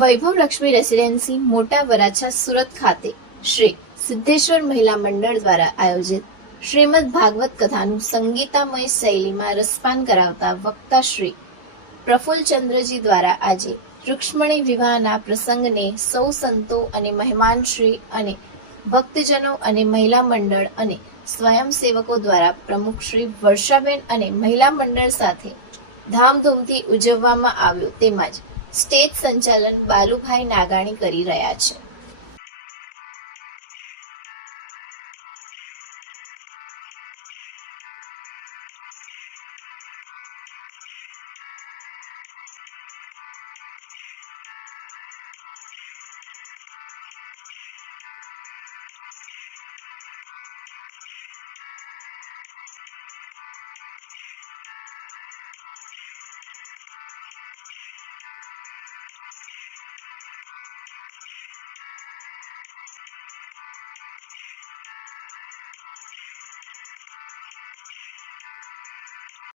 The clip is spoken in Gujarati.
વૈભવ લક્ષ્મી રેસિડેન્સી મોટા વરાછા સુરત ખાતે શ્રી સિદ્ધેશ્વર મહિલા મંડળ દ્વારા આયોજિત શ્રીમદ ભાગવત કથાનું સંગીતામય શૈલીમાં રસપાન કરાવતા વક્તા શ્રી પ્રફુલ્લચંદ્રજી દ્વારા આજે રૂક્ષ્મણી વિવાહના પ્રસંગને સૌ સંતો અને મહેમાનશ્રી અને ભક્તજનો અને મહિલા મંડળ અને સ્વયંસેવકો દ્વારા પ્રમુખ શ્રી વર્ષાબેન અને મહિલા મંડળ સાથે ધામધૂમથી ઉજવવામાં આવ્યો. તેમજ સ્ટેજ સંચાલન બાલુભાઈ નાગાણી કરી રહ્યા છે.